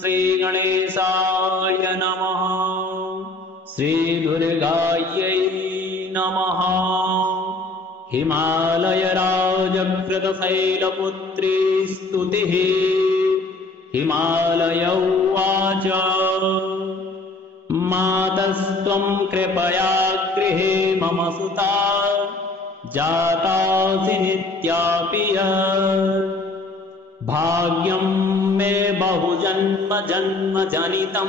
श्रीगणेशाय नमः। श्रीदुर्गायै नमः। हिमालयराजकृतशैलपुत्री स्तुतिः। हिमालय उवाच मातस्त्वं कृपया गृहे मम सुता जातासि नित्यापि भाग्यं मे बहुजन्म जन्म जनितं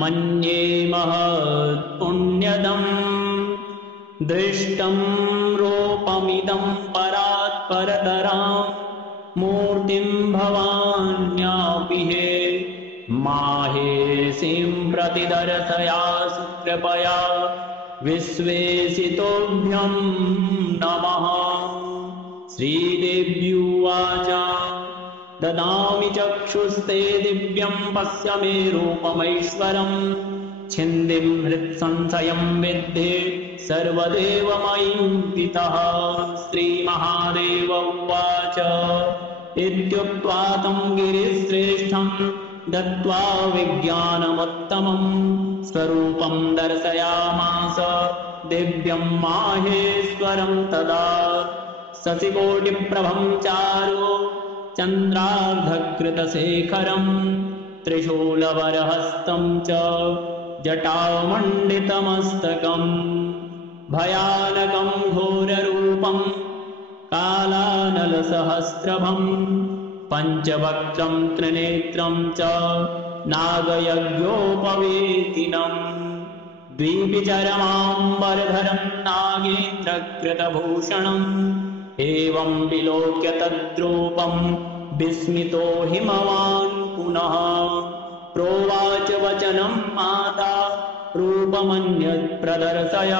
मन्ये महत्पुण्यदम् दृष्टं रूपमिदं परात्परतरां मूर्तिं भवान्यापि हे माहेशीं प्रतिदर्शयासु कृपया विश्वेशितोभ्यं नमः। श्रीदेव्युवाच ददामि चक्षुस्ते दिव्यं पश्य मे रूपमैश्वरम् छिन्दिं हृत्संशयं विद्धि सर्वदेवमयीं पितः। श्रीमहादेव उवाच इत्युक्त्वा तं गिरिश्रेष्ठं दत्त्वा विज्ञानमुत्तमं स्वरूपं दर्शयामास दिव्यं माहेश्वरं तदा। शशिकोटिप्रभं चारु चन्द्रार्धकृतशेखरं त्रिशूलवरहस्तं च जटामण्डितमस्तकं भयानकं घोररूपं कालानलसहस्रभं पञ्चवक्त्रं त्रिनेत्रं च नागयज्ञोपवीतिनम् द्विविचरमाम्बरधरं नागेन्द्रकृतभूषणम् एवं विलोक्य तद्रूपं विस्मितो हिमवान् पुनः प्रोवाच वचनं माता रूपमन्यत् प्रदर्शय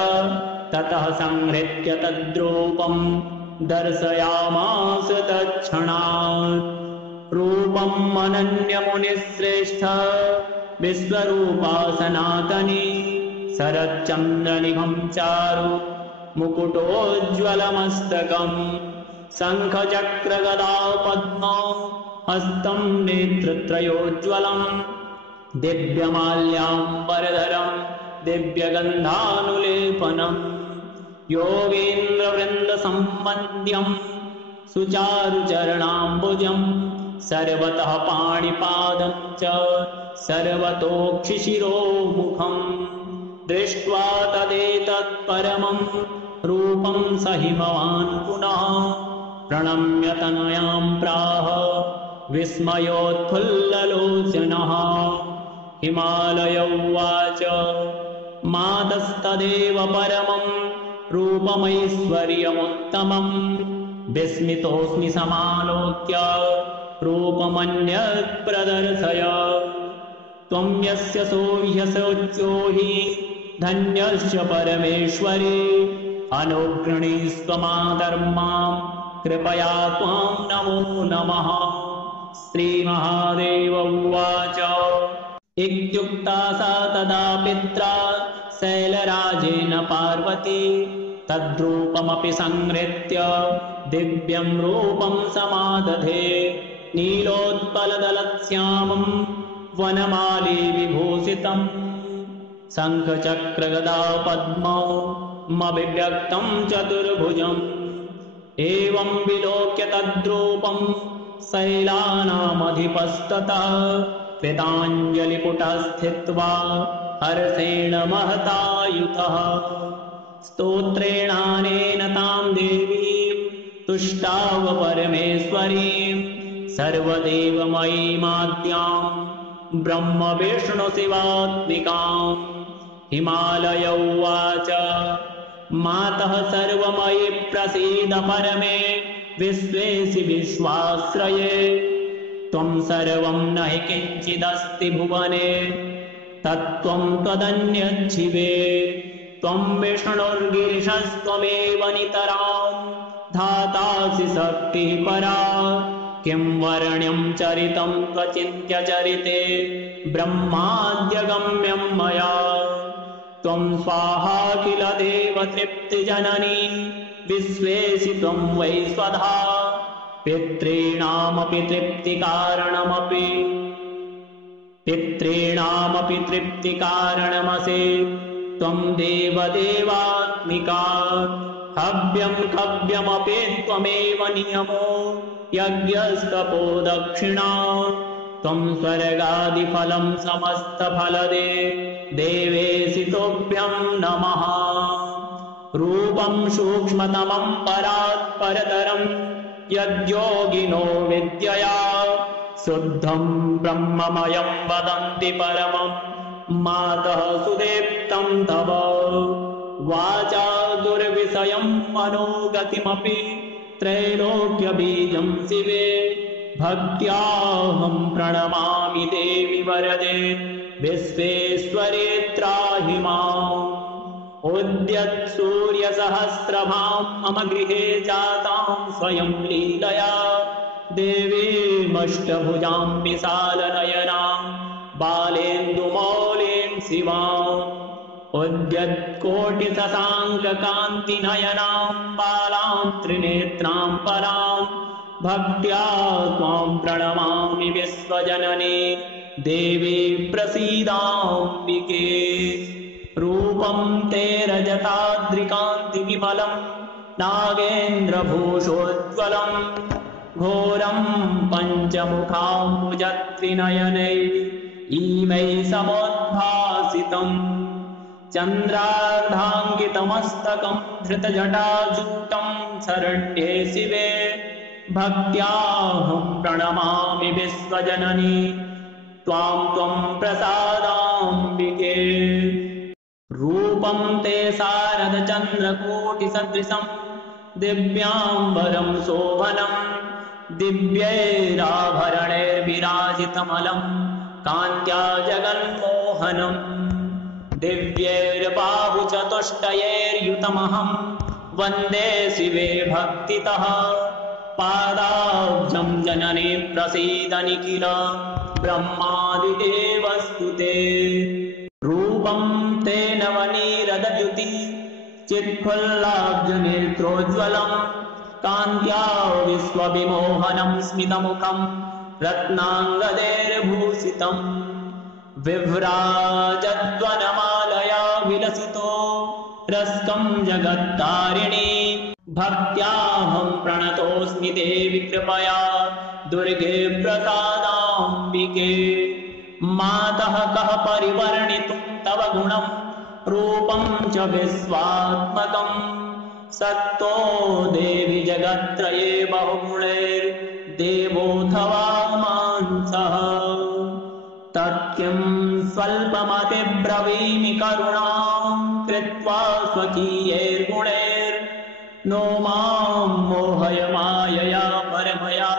ततः संहृत्य तद्रूपं दर्शयामास तत्क्षणात्। रूपम् अनन्यमुनिश्रेष्ठ विश्वरूपा सनातनी शरच्चन्द्रनिभं चारु मुकुटोज्ज्वलमस्तकम् शङ्खचक्रगदा पद्मौ हस्तं नेत्रत्रयोज्ज्वलम् दिव्यमाल्याम्बरधरं दिव्यगन्धानुलेपनम् योगीन्द्रवृन्दसम्बन्ध्यं सुचारुचरणाम्बुजं सर्वतः पाणिपादं च सर्वतोक्षिशिरोमुखम् दृष्ट्वा तदेतत्परमं रूपं स हिमवान् पुनः प्रणम्य तनयां प्राह विस्मयोत्फुल्ललोचनः। हिमालय उवाच मातस्तदेव परमं रूपमैश्वर्यमुत्तमम् विस्मितोऽस्मि समालोक्य रूपमन्यत् प्रदर्शय। त्वं यस्य सोऽह्यशोच्यो हि धन्यश्च परमेश्वरी अनुगृणीस्व मातर्मां कृपया त्वां नमो नमः। श्रीमहादेव उवाच इत्युक्ता सा तदा पित्रा शैलराजेन पार्वती तद्रूपमपि संहृत्य दिव्यं रूपं समादधे नीलोत्पलदलश्यामं वनमाली विभूषितम् शङ्खचक्रगदा पद्मौ मभिव्यक्तं चतुर्भुजम् एवं विलोक्य तद्रूपं शैलानामधिपस्ततः कृताञ्जलिपुटः स्थित्वा हर्षेण महतायुतः स्तोत्रेणानेन तां देवीं तुष्टाव परमेश्वरीं सर्वदेवमयीमाद्यां ब्रह्मविष्णुशिवात्मिकाम्। हिमालय उवाच मातः सर्वमयि प्रसीद परमे विश्वेसि विश्वाश्रये त्वं सर्वं न हि किञ्चिदस्ति भुवने तत्त्वं त्वदन्यच्छिवे त्वं विष्णुर्गिरिशस्त्वमेव नितरां धातासि शक्तिः परा किं वर्ण्यं चरितं त्वचिन्त्य चरिते ब्रह्माद्यगम्यं मया त्वं स्वाहा किल देव तृप्तिजननी विश्वेसि त्वं वै स्वधा पितॄणामपि तृप्तिकारणमसि त्वं देवदेवात्मिका हव्यं कव्यमपि त्वमेव नियमो यज्ञस्तपो दक्षिणा त्वं स्वर्गादिफलं समस्तफलदे देवेसि तोभ्यं नमः रूपं सूक्ष्मतमं परात् परतरं यद्योगिनो विद्यया शुद्धं ब्रह्ममयं वदन्ति परमं मातः सुदेप्तं तव वाचा दुर्विषयं मनोगतिमपि त्रैलोक्यबीजं शिवे भक्त्याहं प्रणमामि देवि वरदे विश्वेश्वरे त्राहि माम् उद्यत् सूर्यसहस्रभां मम गृहे जातां स्वयं लीलया देवीमष्टभुजां विशालनयनां बालेन्दुमौलिं शिवाम् उद्यत्कोटिशशाङ्ककान्तिनयनां बालां त्रिनेत्रां परां भक्त्या त्वां प्रणमामि विश्वजननी देवी प्रसीदाम्बिके रूपं ते रजताद्रिकान्तिविमलं नागेन्द्रभूषोज्ज्वलं घोरं पञ्चमुखाम्बुजत्रिनयनै इमै समुद्भासितम् चन्द्रार्धाङ्कितमस्तकं धृतजटाजूटं शरण्ये शिवे भक्त्याहं प्रणमामि विश्वजननी त्वं प्रसादाम्बिके रूपं ते शारदचन्द्रकोटिसदृशं दिव्याम्बरं शोभनं दिव्यैराभरणैर्विराजितमलं कान्त्या जगन्मोहनम् दिव्यैर्बाहुचतुष्टयैर्युतमहं वन्दे शिवे भक्तितः पादाब्जं जननी प्रसीद निखिल ब्रह्मादिदेवस्तुते रूपं ते नवनीरदद्युति चित्फुल्लाब्जनेत्रोज्ज्वलं कान्त्या विश्वविमोहनं स्मितमुखं रत्नाङ्गदैर्भूषितम् विभ्राजद्वनमालया विलसितो रस्कं जगत्तारिणी भक्त्याहं प्रणतोऽस्मि देवि कृपया दुर्गे प्रसादाम्बिके मातः कः परिवर्णितुं तव गुणं रूपं च विश्वात्मकं सत्तो देवि जगत्त्रये बहुगुणैर्देवोऽथवा मांसः तत्किं स्वल्पमतिब्रवीमि करुणां कृत्वा स्वकीयैर्गुणैर्नो मां मोहय मायया परमया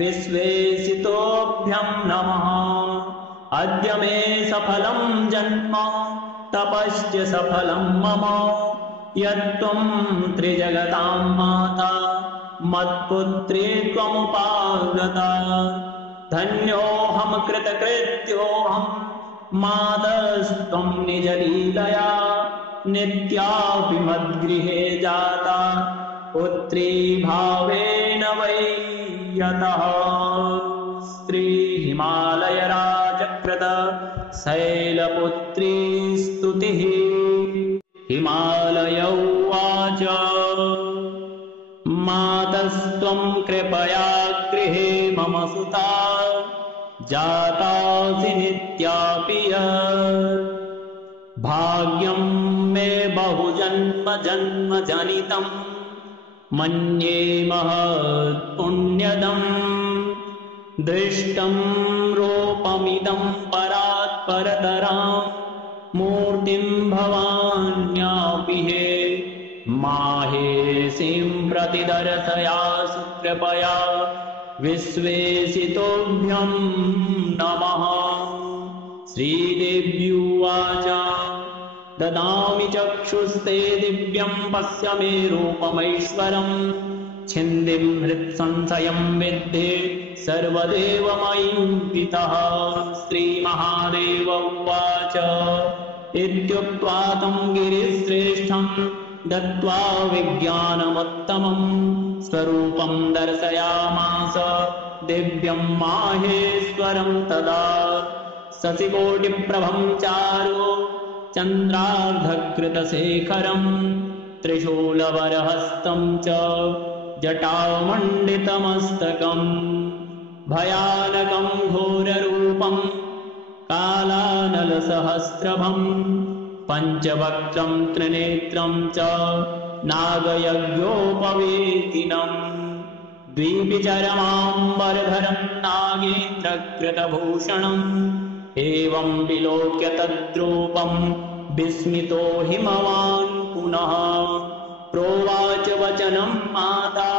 विश्वेशितोभ्यं नमः अद्य मे सफलं जन्म तपश्च सफलं मम यत्त्वं त्रिजगतां माता मत्पुत्री त्वमुपागता धन्योऽहं कृतकृत्योऽहं मातस्त्वं निजलीलया नित्यापि मद्गृहे जाता पुत्री भावेन वै यतः श्रीहिमालयराजकृत शैलपुत्री स्तुतिः हिमालय उवाच मातस्त्वं कृपया गृहे मम सुता जातासि नित्यापि भाग्यं मे बहुजन्म जन्म जनितं मन्ये महत्पुण्यदं दृष्टं रूपमिदं परात् परतरां मूर्तिं भवान्यापि हे माहेशीं प्रतिदर्शयासु कृपया विश्वेशितोभ्यं नमः श्रीदेव्युवाच ददामि चक्षुस्ते दिव्यं पश्य मे रूपमैश्वरम् छिन्दिं हृत्संशयं विद्धि सर्वदेवमयीं पितः श्रीमहादेव उवाच इत्युक्त्वा तं गिरिश्रेष्ठं दत्त्वा विज्ञानमुत्तमम् स्वरूपं दर्शयामास दिव्यं माहेश्वरं तदा शशिकोटिप्रभं चारु चन्द्रार्धकृतशेखरं त्रिशूलवरहस्तं च जटामण्डितमस्तकम् भयानकं घोररूपं कालानलसहस्रभं पञ्चवक्त्रं त्रिनेत्रं च नागयज्ञोपवेतिनम् द्विविचरमाम्बरधरं नागेन्द्रकृतभूषणम् एवं विलोक्य तद्रूपं विस्मितो हिमवान् पुनः प्रोवाच वचनं माता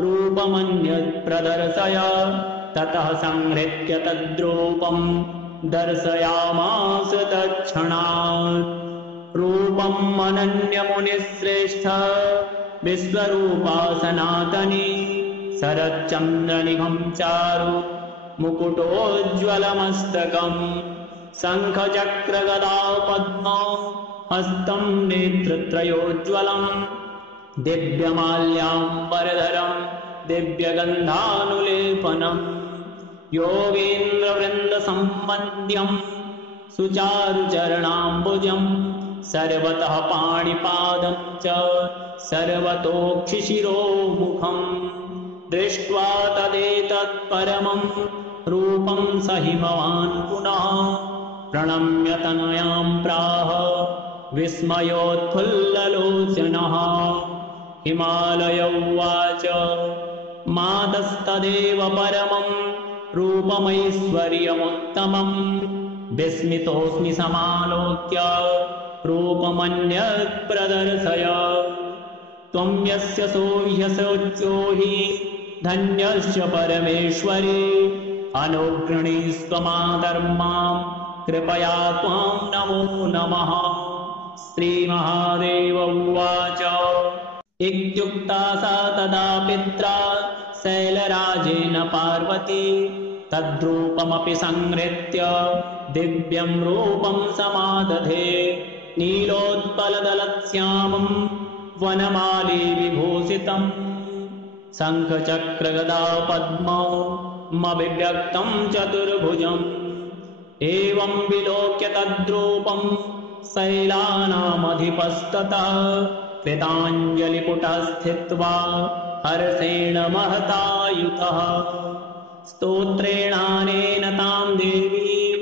रूपमन्यत् प्रदर्शय ततः संहृत्य तद्रूपं दर्शयामास तत्क्षणात् रूपम् अनन्यमुनिश्रेष्ठ विश्वरूपा सनातनी शरच्चन्द्रनिभं चारु मुकुटोज्ज्वलमस्तकम् शङ्खचक्रगदा पद्मौ हस्तं नेत्रत्रयोज्ज्वलम् दिव्यमाल्याम्बरधरं दिव्यगन्धानुलेपनम् योगेन्द्रवृन्दसम्बन्ध्यं सुचारुचरणाम्बुजम् सर्वतः पाणिपादं च सर्वतोक्षिशिरोमुखम् दृष्ट्वा तदेतत्परमं रूपं स हिमवान् पुनः प्रणम्य तनयां प्राह विस्मयोत्फुल्ललोचनः हिमालय उवाच मातस्तदेव परमं रूपमैश्वर्यमुत्तमम् विस्मितोऽस्मि समालोक्य रूपमन्यत् प्रदर्शय त्वं यस्य सोऽह्यसोच्चो हि धन्यश्च परमेश्वरे अनुगृणीस्व मातर्मां कृपया त्वां नमो नमः। श्रीमहादेव उवाच इत्युक्ता सा तदा पित्रा शैलराजेन पार्वती तद्रूपमपि संहृत्य दिव्यं रूपं समादधे नीलोत्पलदलश्यामं वनमाली विभूषितम् शङ्खचक्रगदा पद्मौ मभिव्यक्तं चतुर्भुजम् एवं विलोक्य तद्रूपं शैलानामधिपस्ततः कृताञ्जलिपुटः स्थित्वा हर्षेण महतायुतः स्तोत्रेणानेन तां देवीं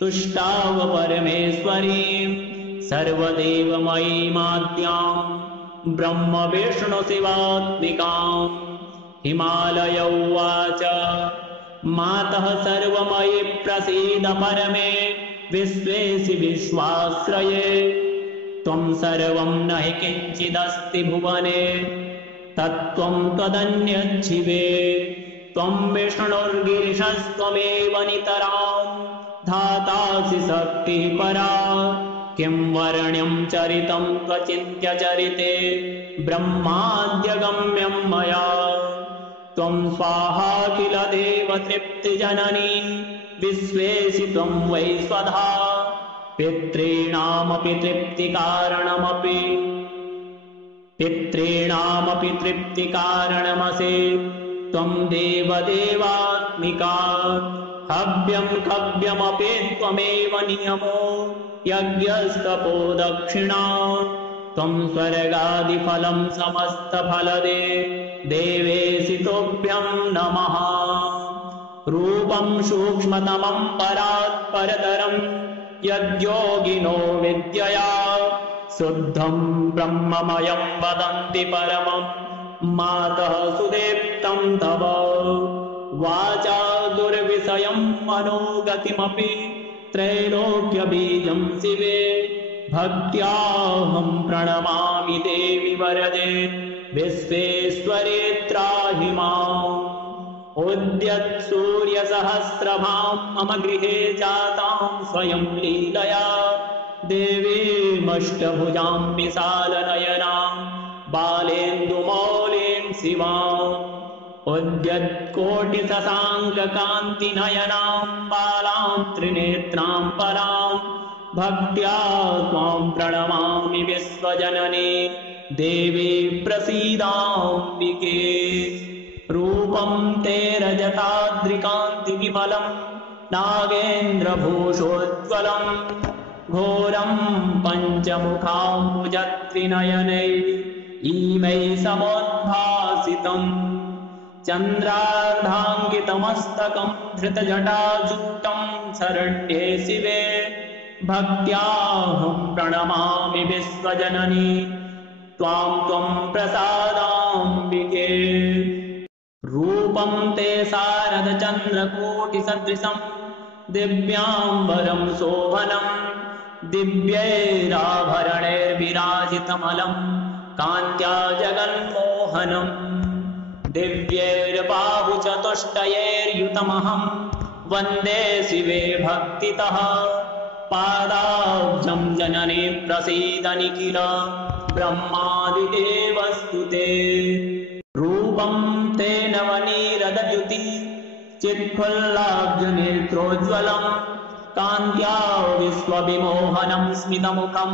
तुष्टाव परमेश्वरीं सर्वदेवमयीमाद्यां ब्रह्म विष्णु शिवात्मिकाम् हिमालय उवाच मातः सर्वमयि प्रसीद परमे विश्वेसि विश्वाश्रये त्वं सर्वं न हि किञ्चिदस्ति भुवने तत्त्वं त्वदन्यच्छिवे त्वं विष्णुर्गिरिशस्त्वमेव नितरां धातासि शक्तिः परा किं वर्ण्यं चरितं त्वचिन्त्य चरिते ब्रह्माद्यगम्यं मया त्वं स्वाहा किल देवतृप्तिजननी विश्वेसि त्वं वै स्वधा पितॄणामपि तृप्तिकारणमसि त्वं देवदेवात्मिका हव्यं कव्यमपि त्वमेव नियमो यज्ञस्तपो दक्षिणा त्वं स्वर्गादिफलं समस्तफलदे देवेसि तुभ्यं नमः रूपं सूक्ष्मतमं परात् परतरं यद्योगिनो विद्यया शुद्धं ब्रह्ममयं वदन्ति परमं मातः सुदेप्तं तव वाचा दुर्विषयं मनोगतिमपि त्रैलोक्यबीजं शिवे भक्त्याहं प्रणमामि देवि वरदे विश्वेश्वरे त्राहि माम् उद्यत् सूर्यसहस्रभां मम गृहे जातां स्वयं लीलया देवीमष्टभुजां विशालनयनां बालेन्दुमौलिं शिवाम् उद्यत्कोटिशशाङ्ककान्तिनयनां बालां त्रिनेत्रां परां भक्त्या त्वां प्रणमामि विश्वजननी देवी प्रसीदाम्बिके। रूपं ते रजताद्रिकान्तिविमलं नागेन्द्रभूषोज्ज्वलम् घोरं पञ्चमुखाम्बुजत्रिनयनै इमै समुद्भासितम्। चन्द्रार्धाङ्कितमस्तकं धृतजटाजूटं शरण्ये शिवे भक्त्याहं प्रणमामि विश्वजननी त्वां त्वं प्रसादाम्बिके। रूपं ते शारदचन्द्रकोटिसदृशं दिव्याम्बरं शोभनं दिव्यैराभरणैर्विराजितमलं कान्त्या जगन्मोहनम्। दिव्यैर्बाहुचतुष्टयैर्युतमहं वन्दे शिवे भक्तितः पादाब्जं जननी प्रसीद निखिल ब्रह्मादिदेवस्तुते। रूपं ते नवनीरदद्युति चित्फुल्लाब्जनेत्रोज्ज्वलं कान्त्या विश्वविमोहनं स्मितमुखं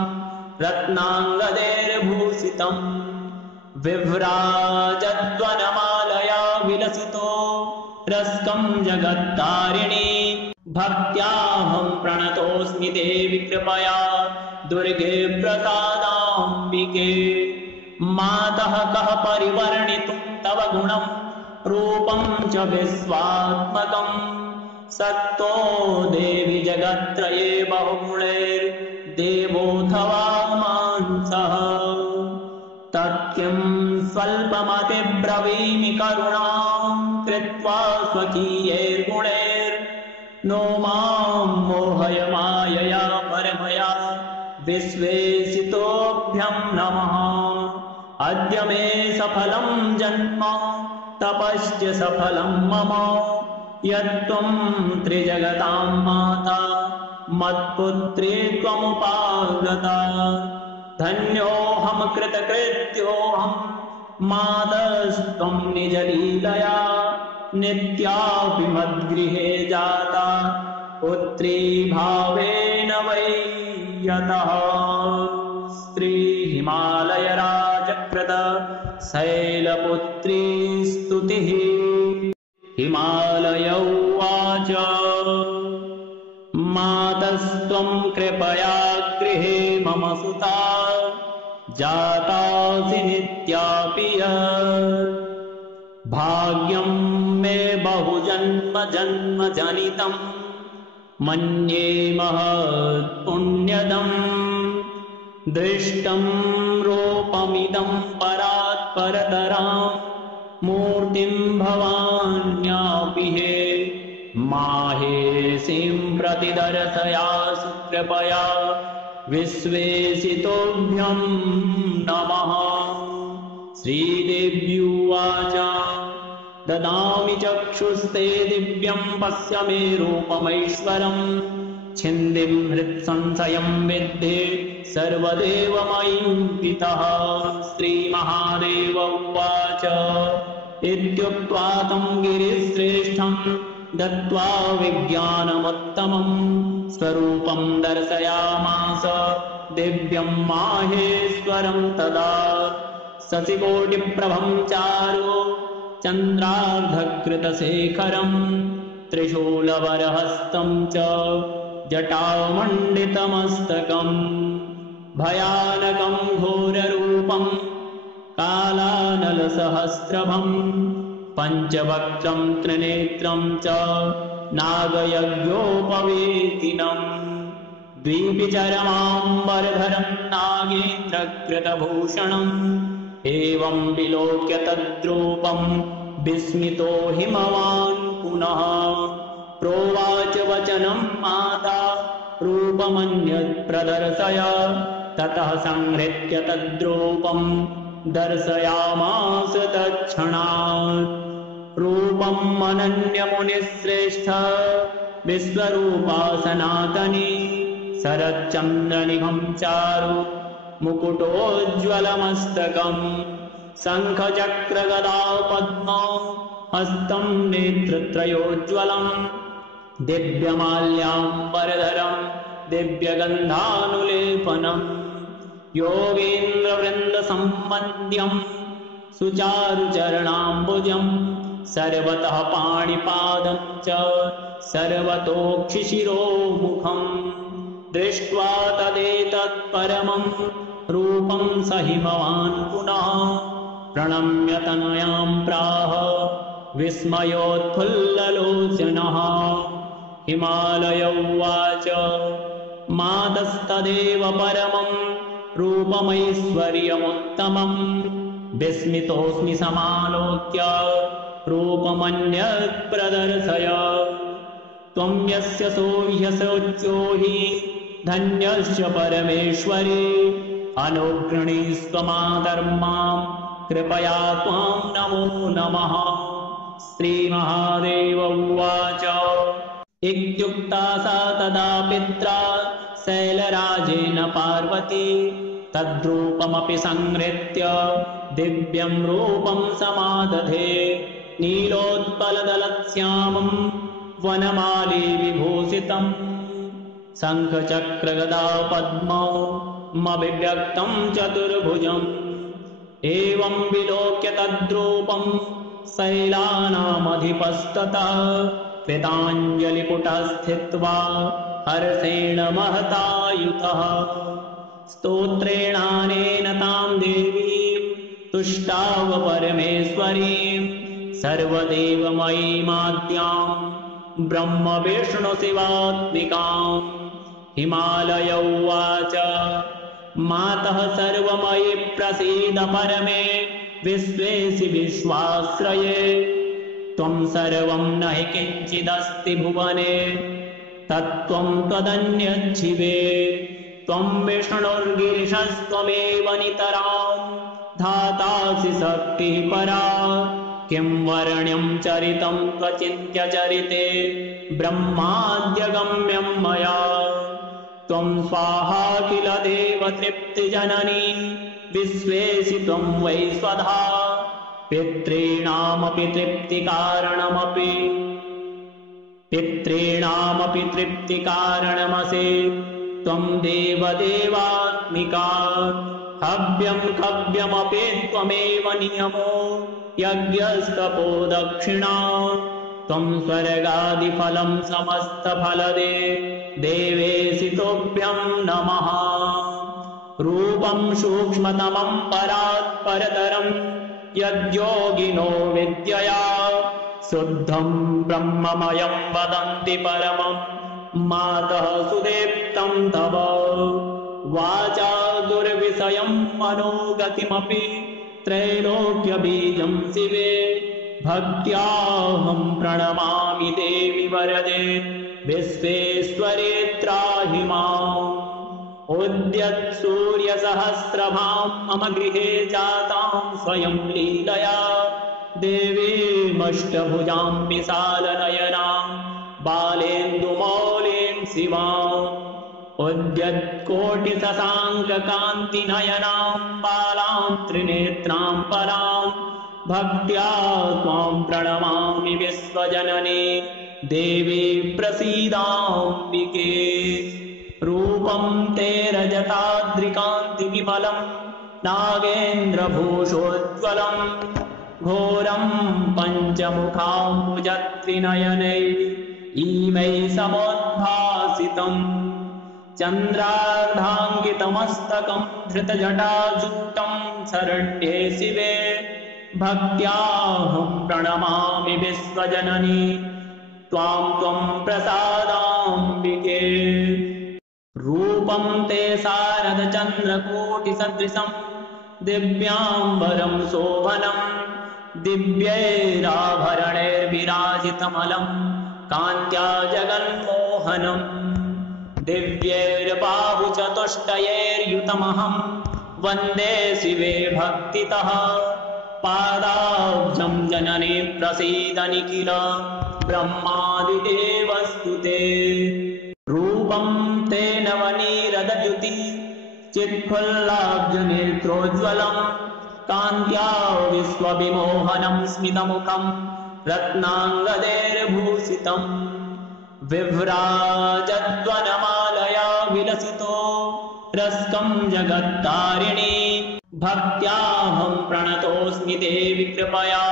रत्नाङ्गदैर्भूषितम्। विभ्राजद्वनमालया विलसितो रस्कं जगत्तारिणी भक्त्याहं प्रणतोऽस्मि देवि कृपया दुर्गे प्रसादाम्बिके। मातः कः परिवर्णितुं तव गुणं रूपं च विश्वात्मकम् सत्तो देवि जगत्त्रये बहुगुणैर्देवोऽथवा मांसः। तत्किं स्वल्पमतिब्रवीमि करुणां कृत्वा स्वकीयैर्गुणैर्नो मां मोहय मायया परमया विश्वेशितोऽभ्यं नमः। अद्य मे सफलं जन्म तपश्च सफलं मम यत्त्वं त्रिजगतां माता मत्पुत्री त्वमुपागता। धन्योऽहं कृतकृत्योऽहं मातस्त्वं निजलीलया नित्यापि मद्गृहे जाता पुत्री भावेन वै यतः। श्रीहिमालयराजकृत शैलपुत्री स्तुतिः। हिमालय उवाच मातस्त्वं कृपया गृहे मम सुता जातासि नित्यापि यत् भाग्यं मे बहुजन्म जन्म जनितं मन्ये महत्पुण्यदम्। दृष्टं रूपमिदं परात्परतरां मूर्तिं भवान्यापि हे माहेशीं प्रतिदर्शयासु कृपया विश्वेशितोऽभ्यं नमः। श्रीदेव्युवाच ददामि चक्षुस्ते दिव्यं पश्य मे रूपमैश्वरम् छिन्दिं हृत्संशयं विद्धे सर्वदेवमयीं पितः। श्रीमहादेव उवाच इत्युक्त्वा तं गिरिश्रेष्ठं दत्त्वा विज्ञानमुत्तमं स्वरूपं दर्शयामास दिव्यं माहेश्वरं तदा। शशिकोटिप्रभं चारु चन्द्रार्धकृतशेखरं त्रिशूलवरहस्तं च जटामण्डितमस्तकम् भयानकं घोररूपं कालानलसहस्रभं पञ्चवक्त्रं त्रिनेत्रं च नागयज्ञोपवीतिनम् द्विविचरमाम्बरधरं नागेन्द्रकृतभूषणम् एवं विलोक्य तद्रूपं विस्मितो हिमवान् पुनः प्रोवाच वचनं माता रूपमन्यत् प्रदर्शय। ततः संहृत्य तद्रूपं दर्शयामास तत्क्षणात्। रूपम् अनन्यमुनिश्रेष्ठ विश्वरूपा सनातनी शरच्चन्द्रनिभं चारु मुकुटोज्ज्वलमस्तकम् शङ्खचक्रगदा पद्मौ हस्तं नेत्रत्रयोज्ज्वलम् दिव्यमाल्याम्बरधरं दिव्यगन्धानुलेपनम् योगीन्द्रवृन्दसम्बन्ध्यम् सुचारुचरणाम्बुजम् सर्वतः पाणिपादं च सर्वतोक्षिशिरोमुखम् दृष्ट्वा तदेतत्परमं रूपं स हिमवान् पुनः प्रणम्य तनयां प्राह विस्मयोत्फुल्ललोचनः। हिमालय उवाच मातस्तदेव परमं रूपमैश्वर्यमुत्तमम् विस्मितोऽस्मि समालोक्य रूपमन्यत् प्रदर्शय। त्वं यस्य सोऽह्यशोच्यो हि धन्यश्च परमेश्वरे अनुगृणीस्त्वमाधर्मां कृपया त्वां नमो नमः। श्रीमहादेव उवाच इत्युक्ता सा तदा पित्रा शैलराजेन पार्वती तद्रूपमपि संहृत्य दिव्यं रूपं समादधे नीलोत्पलदलश्यामं वनमाली विभूषितम् शङ्खचक्रगदा पद्ममभिव्यक्तं चतुर्भुजम्। एवं विलोक्य तद्रूपं शैलानामधिपस्ततः कृताञ्जलिपुटः स्थित्वा हर्षेण महतायुतः स्तोत्रेणानेन तां देवीं तुष्टाव परमेश्वरीं सर्वदेवमयीमाद्यां ब्रह्मविष्णुशिवात्मिकाम्। हिमालय उवाच मातः सर्वमयि प्रसीद परमे विश्वेशि विश्वाश्रये त्वं सर्वं न हि किञ्चिदस्ति भुवने तत्त्वं त्वदन्यच्छिवे। त्वं विष्णुर्गिरिशस्त्वमेव नितरां धातासि शक्तिः परा किं वर्ण्यं चरितं त्वचिन्त्यचरिते ब्रह्माद्यगम्यं मया। त्वं स्वाहा किल देवतृप्तिजननी विश्वेशि त्वं वै स्वधा पितॄणामपि तृप्तिकारणमसि त्वं देवदेवात्मिका। हव्यं कव्यमपि त्वमेव नियमो यज्ञस्तपो दक्षिणा त्वं स्वर्गादिफलं समस्तफलदे देवेशि तुभ्यं नमः। रूपं सूक्ष्मतमं परात् परतरं यद्योगिनो विद्यया शुद्धं ब्रह्ममयं वदन्ति परमं मातः सुदेप्तं तव। वाचा दुर्विषयं मनोगतिमपि त्रैलोक्यबीजं शिवे भक्त्याहं प्रणमामि देवि वरदे विश्वेश्वरे त्राहि माम्। उद्यत् सूर्यसहस्रभां मम गृहे जातां स्वयं लीलया देवीमष्टभुजां विशालनयनां बालेन्दुमौलिं शिवाम्। उद्यत्कोटिशशाङ्ककान्तिनयनां बालां त्रिनेत्रां परां भक्त्या त्वां प्रणमामि विश्वजननी देवी प्रसीदाम्बिके। रूपं ते रजताद्रिकान्तिविमलं नागेन्द्रभूषोज्ज्वलं घोरं पञ्चमुखाम्बुजत्रिनयनै इमै समुद्भासितम्। चन्द्रार्धाङ्कितमस्तकं धृतजटाजूटं शरण्ये शिवे भक्त्याहं प्रणमामि विश्वजननी त्वां प्रसादाम्बिके। रूपं ते शारदचन्द्रकोटिसदृशं दिव्याम्बरं शोभनं दिव्यैराभरणैर्विराजितमलं कान्त्या जगन्मोहनम्। दिव्यैर्बाहुचतुष्टयैर्युतमहं वन्दे शिवे भक्तितः पादाब्जं जननी प्रसीद निखिल ब्रह्मादिदेवस्तु ते। रूपं ते नवनीरदद्युति चित्फुल्लाब्जनेत्रोज्ज्वलं कान्त्या विश्वविमोहनं स्मितमुखं रत्नाङ्गदैर्भूषितम्। विभ्राजद्वनमालया विलसितो रस्कं जगत्तारिणी भक्त्याहं प्रणतोऽस्मि देवि कृपया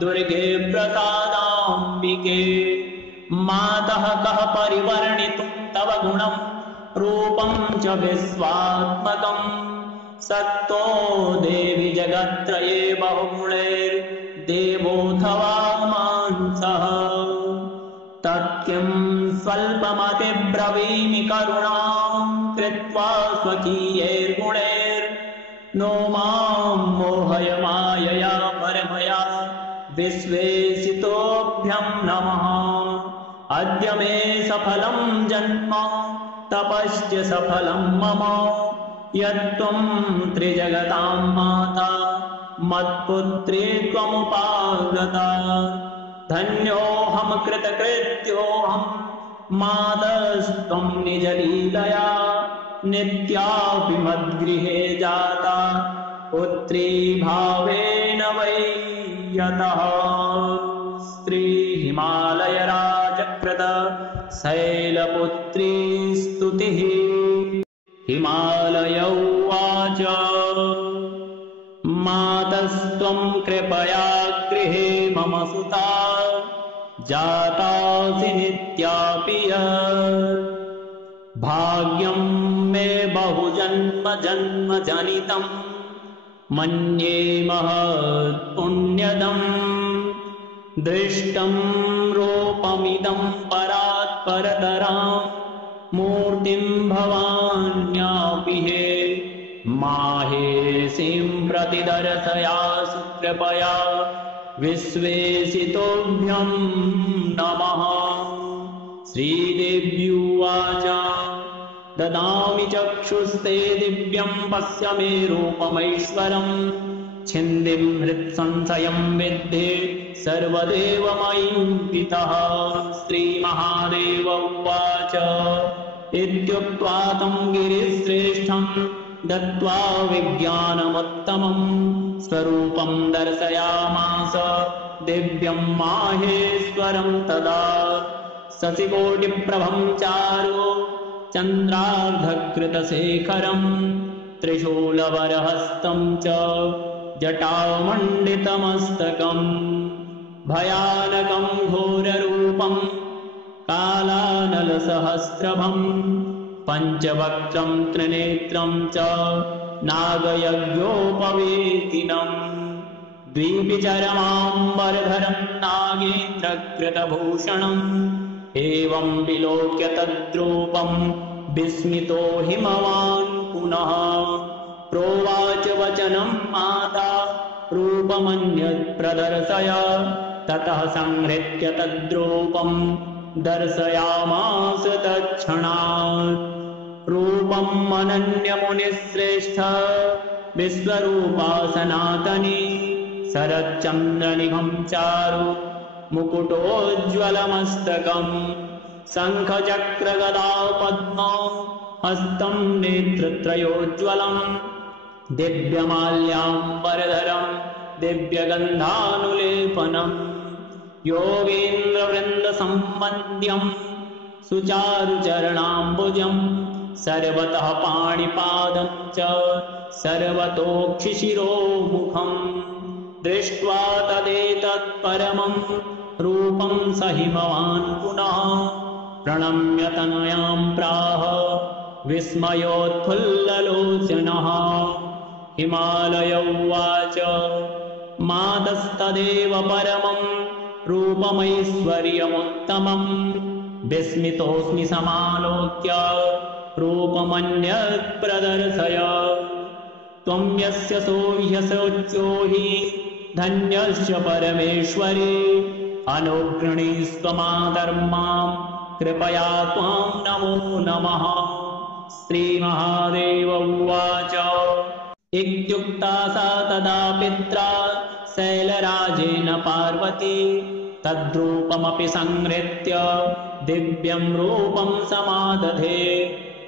दुर्गे प्रसादाम्बिके मातः कः परिवर्णितुं तव गुणं रूपं च विश्वात्मकं सक्तो देवि जगत्त्रये बहुगुणैर्देवोऽथवा मांसः तत्किं स्वल्पमतिब्रवीमि करुणां कृत्वा स्वकीयैर्गुणैर्नो मां मोहय मायया परमया विश्वेशितोऽभ्यं नमः अद्य मे सफलं जन्म तपश्च सफलं मम यत्त्वं त्रिजगतां माता मत्पुत्री त्वमुपागता धन्योऽहं कृतकृत्योऽहं मातस्त्वं निजलीलया नित्यापि मद्गृहे जाता पुत्री भावेन वै यतः श्रीहिमालयराजकृत शैलपुत्री स्तुतिः हिमालय उवाच मातस्त्वं कृपया गृहे मम सुता जातासि नित्यापि भाग्यं मे बहुजन्म जन्म जनितं मन्ये महत्पुण्यदं दृष्टं रूपमिदं परात्परतरां मूर्तिं भवान्यापि हे माहेसीं प्रतिदर्शयासु कृपया विश्वेशितोऽभ्यं नमः श्रीदेव्युवाच ददामि चक्षुस्ते दिव्यं पश्य मे रूपमैश्वरम् छिन्दिं हृत्संशयं विद्धि सर्वदेवमयीं पितः श्रीमहादेव उवाच इत्युक्त्वा तं गिरिश्रेष्ठं दत्त्वा विज्ञानमुत्तमं स्वरूपं दर्शयामास दिव्यं माहेश्वरं तदा शशिकोटिप्रभं चारु चन्द्रार्धकृतशेखरं त्रिशूलवरहस्तं च जटामण्डितमस्तकं भयानकं घोररूपं कालानलसहस्रभं पञ्चवक्त्रं त्रिनेत्रं च नागयज्ञोपवीतिनं द्विविचरमाम्बरधरं नागेन्द्रकृतभूषणम् एवं विलोक्य तद्रूपं विस्मितो हिमवान् पुनः प्रोवाच वचनं माता रूपमन्यत् प्रदर्शय ततः संहृत्य तद्रूपं दर्शयामास तत्क्षणात् रूपम् अनन्यमुनिश्रेष्ठ विश्वरूपा सनातनी शरच्चन्द्रनिभं चारु मुकुटोज्ज्वलमस्तकम् शङ्खचक्रगदा पद्मौ हस्तं नेत्रत्रयोज्ज्वलम् दिव्यमाल्याम्बरधरं दिव्यगन्धानुलेपनम् योगीन्द्रवृन्दसम्बन्ध्यं सुचारुचरणाम्बुजं सर्वतः पाणिपादं च सर्वतोक्षिशिरोमुखम् दृष्ट्वा तदेतत्परमं रूपं स हिमवान् पुनः प्रणम्य तनयां प्राह विस्मयोत्फुल्ललोचनः हिमालय उवाच मातस्तदेव परमं रूपमैश्वर्यमुत्तमम् विस्मितोऽस्मि समालोक्य रूपमन्यत् प्रदर्शय त्वं यस्य सोऽह्यशोच्यो हि धन्यश्च परमेश्वरी अनुगृणीस्त्वमाधर्मां कृपया त्वां नमो नमः श्रीमहादेव उवाच इत्युक्ता सा तदा पित्रा शैलराजेन पार्वती तद्रूपमपि संहृत्य दिव्यं रूपं समादधे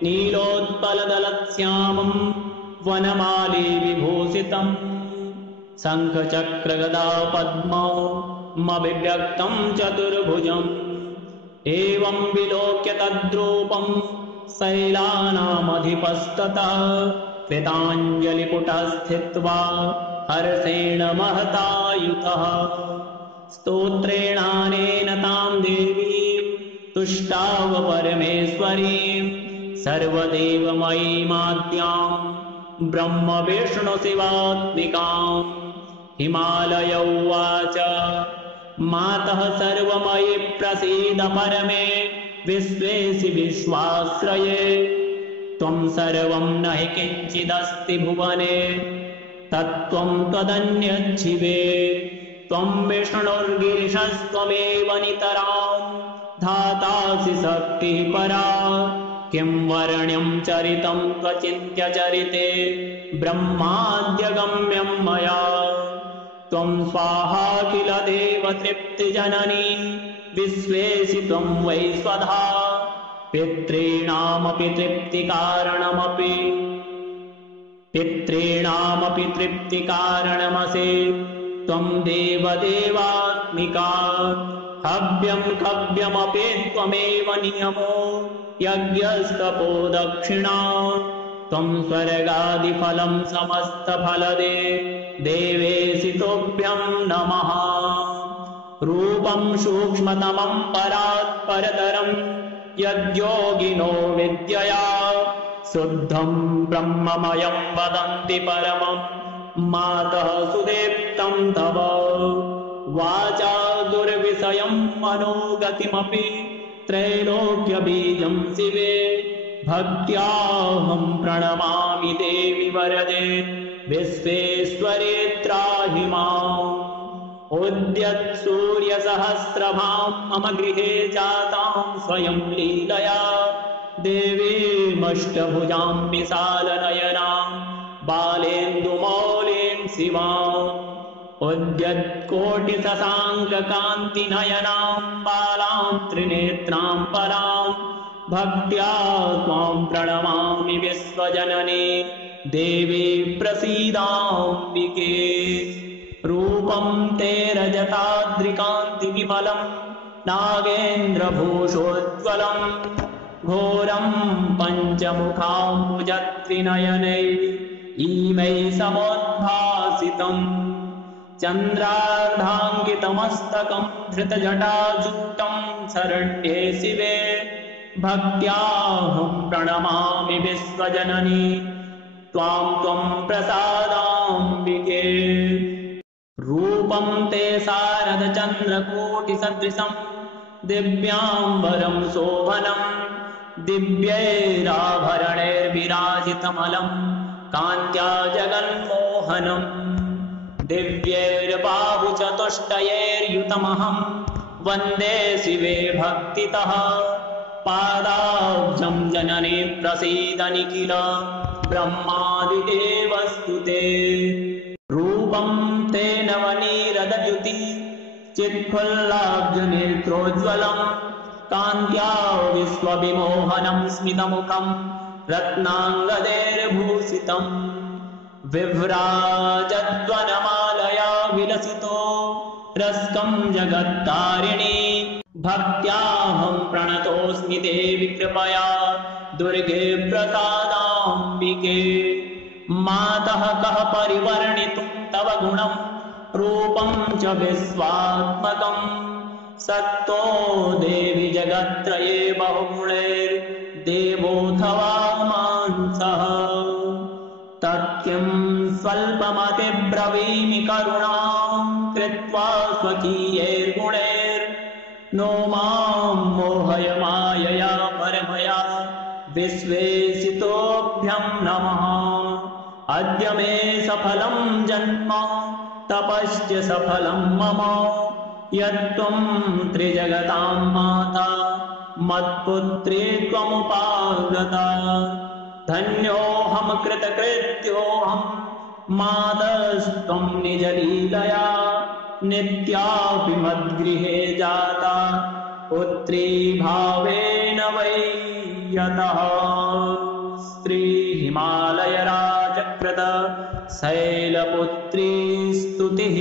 नीलोत्पलदलश्यामं वनमाली विभूषितम् शङ्खचक्रगदा पद्मौ मभिव्यक्तं चतुर्भुजम् एवं विलोक्य तद्रूपं शैलानामधिपस्ततः कृताञ्जलिपुटः स्थित्वा हर्षेण महतायुतः स्तोत्रेणानेन तां देवीं तुष्टाव परमेश्वरीं सर्वदेवमयीमाद्यां ब्रह्मविष्णुशिवात्मिकां। हिमालय उवाच मातः सर्वमयि प्रसीद परमे विश्वेशि विश्वाश्रये त्वं सर्वं न हि किञ्चिदस्ति भुवने तत्त्वं त्वदन्यच्छिवे त्वं विष्णुर्गिरिशस्त्वमेव नितरां धातासि शक्तिः परा किं वर्ण्यं चरितं त्वचिन्त्यचरिते ब्रह्माद्यगम्यं मया त्वं स्वाहा किल देवतृप्तिजननी विश्वेशि त्वं वै स्वधा पितॄणामपि तृप्तिकारणमसि त्वं देवदेवात्मिका हव्यं कव्यमपि त्वमेव नियमो यज्ञस्तपो दक्षिणा त्वं स्वर्गादिफलं समस्तफलदे देवेशि तुभ्यं नमः रूपं सूक्ष्मतमं परात् परतरं यद्योगिनो विद्यया शुद्धं ब्रह्ममयं वदन्ति परमं मातः सुदेप्तं तव वाचा दुर्विषयं मनोगतिमपि त्रैलोक्यबीजं शिवे भक्त्याहं प्रणमामि देवि वरदे विश्वेश्वरे त्राहि माम् उद्यत् सूर्यसहस्रभां मम गृहे जातां स्वयं लीलया देवीमष्टभुजां विशालनयनां बालेन्दुमौलिं शिवाम् उद्यत्कोटिशशाङ्ककान्तिनयनां बालां त्रिनेत्रां परां भक्त्या त्वां प्रणमामि विश्वजननी देवी प्रसीदाम्बिके रूपं ते रजताद्रिकान्तिविमलं नागेन्द्रभूषोज्ज्वलं घोरं पञ्चमुखाम्बुजत्रिनयनै इमै समुद्भासितम् चन्द्रार्धाङ्कितमस्तकं धृतजटाजूटं शरण्ये शिवे भक्त्याहं प्रणमामि विश्वजननी त्वां त्वं प्रसादाम्बिके रूपं ते शारदचन्द्रकोटिसदृशं दिव्याम्बरं शोभनं दिव्यैराभरणैर्विराजितमलं कान्त्या जगन्मोहनम् दिव्यैर्बाहुचतुष्टयैर्युतमहं वन्दे शिवे भक्तितः पादाब्जं जननी प्रसीद निखिल ब्रह्मादिदेवस्तु ते रूपं ते नवनीरदद्युति चित्फुल्लाब्जनेत्रोज्ज्वलं कान्त्या विश्वविमोहनं स्मितमुखं रत्नाङ्गदैर्भूषितम् विभ्राजद्वनमालया विलसितो रस्कं जगत्तारिणी भक्त्याहं प्रणतोऽस्मि देवि कृपया दुर्गे प्रसादाम्बिके मातः कः परिवर्णितुं तव गुणं रूपं च विश्वात्मकं सत्तो देवि जगत्त्रये बहुगुणैर्देवोऽथवा मांसः तत्किं स्वल्पमतिब्रवीमि करुणां कृत्वा स्वकीयैर्गुणैर्नो मां मोहय मायया परमया विश्वेशितोऽभ्यं नमः अद्य मे सफलं जन्म तपश्च सफलं मम यत्त्वं त्रिजगतां माता मत्पुत्री त्वमुपागता धन्योऽहं कृतकृत्योऽहं मातस्त्वं निजलीलया नित्यापि मद्गृहे जाता पुत्री भावेन वै यतः स्त्री हिमालयराजकृत शैलपुत्री स्तुतिः।